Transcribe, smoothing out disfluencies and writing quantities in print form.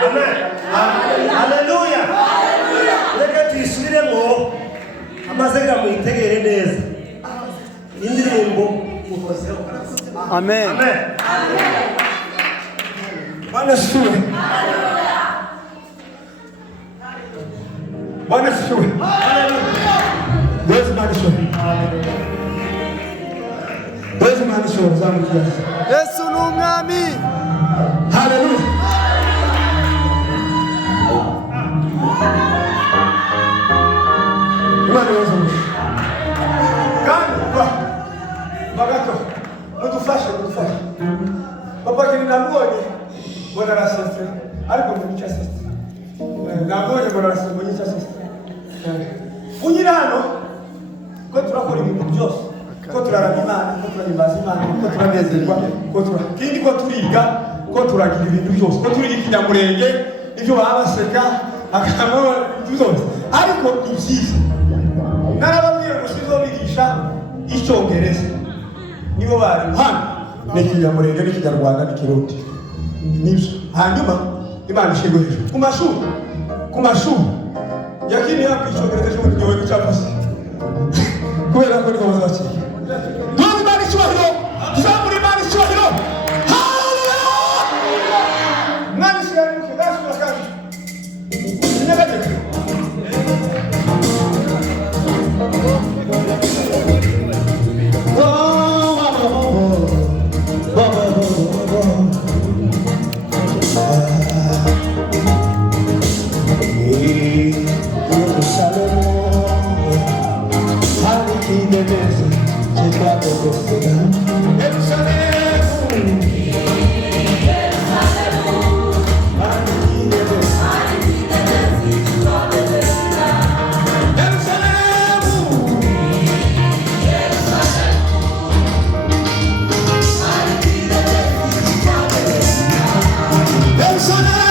Amen. Haleluya. Reka tuyisubiremo amazega muyitegere neza. Indirimbo ukozeho. Amen. Amen. Bwana siwe. Bwana siwe. Yesu Bwana siwe. Yesu Bwana siwe zamu kiasi. Yesu n'umwami. Haleluya. Imana yose. Kandi bagato mudufashe. Papa kiri namubonye mbona arasetse ariko muri cyasetse. Namubonye mbona arasetse muri cyasetse. Unyira hano ko turakora ibintu byose. Ko turaraba Imana, ko turahimbaza Imana, ko turanezerwa, kindi ko turiga, ko turagira ibintu byose, ko turiga ikinyamurenge, ibyo baba baseka, akamo byose. Ariko ibyiza. Narababwiye ngo sizobigisha icyongereza. Nibo bari hano. N'ikinyamurenge n'ikinyarwanda n'ikirundi. Nibyo. Hanyuma Imana ishirwe hejuru. Ku mashuri. Yakini hapo icyongereza cyo mu gihugu cy'Afurika. Kubera ko niho bazakira. None Imana icyubahiro. Zamuri Imana icyubahiro. Haleluya. Nani shari mukadashi wakati. Nyagaje. Jerusalem.